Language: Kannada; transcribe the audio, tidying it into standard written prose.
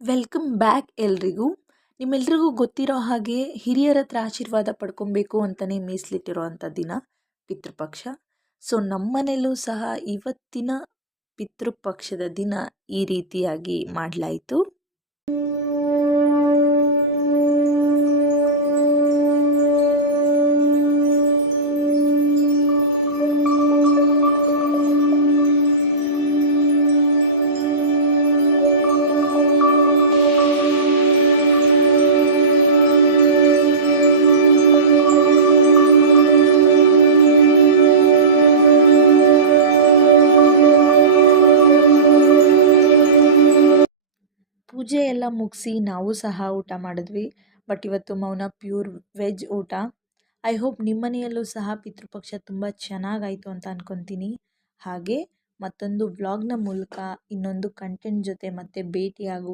ವೆಲ್ಕಮ್ ಬ್ಯಾಕ್ ಎಲ್ರಿಗೂ. ನಿಮ್ಮೆಲ್ರಿಗೂ ಗೊತ್ತಿರೋ ಹಾಗೆ ಹಿರಿಯರ ಹತ್ರ ಆಶೀರ್ವಾದ ಪಡ್ಕೊಬೇಕು ಅಂತಲೇ ಮೀಸಲಿಟ್ಟಿರೋವಂಥ ದಿನ ಪಿತೃಪಕ್ಷ. ಸೊ ನಮ್ಮನೇಲೂ ಸಹ ಇವತ್ತಿನ ಪಿತೃಪಕ್ಷದ ದಿನ ಈ ರೀತಿಯಾಗಿ ಮಾಡಲಾಯಿತು. ಪೂಜೆ ಎಲ್ಲ ಮುಗಿಸಿ ನಾವು ಸಹ ಊಟ ಮಾಡಿದ್ವಿ. ಬಟ್ ಇವತ್ತು ಮೌನ ಪ್ಯೂರ್ ವೆಜ್ ಊಟ. ಐ ಹೋಪ್ ನಿಮ್ಮ ಮನೆಯಲ್ಲೂ ಸಹ ಪಿತೃಪಕ್ಷ ತುಂಬ ಚೆನ್ನಾಗಾಯಿತು ಅಂತ ಅಂದ್ಕೊತೀನಿ. ಹಾಗೆ ಮತ್ತೊಂದು ವ್ಲಾಗ್ನ ಮೂಲಕ ಇನ್ನೊಂದು ಕಂಟೆಂಟ್ ಜೊತೆ ಮತ್ತೆ ಭೇಟಿಯಾಗುವ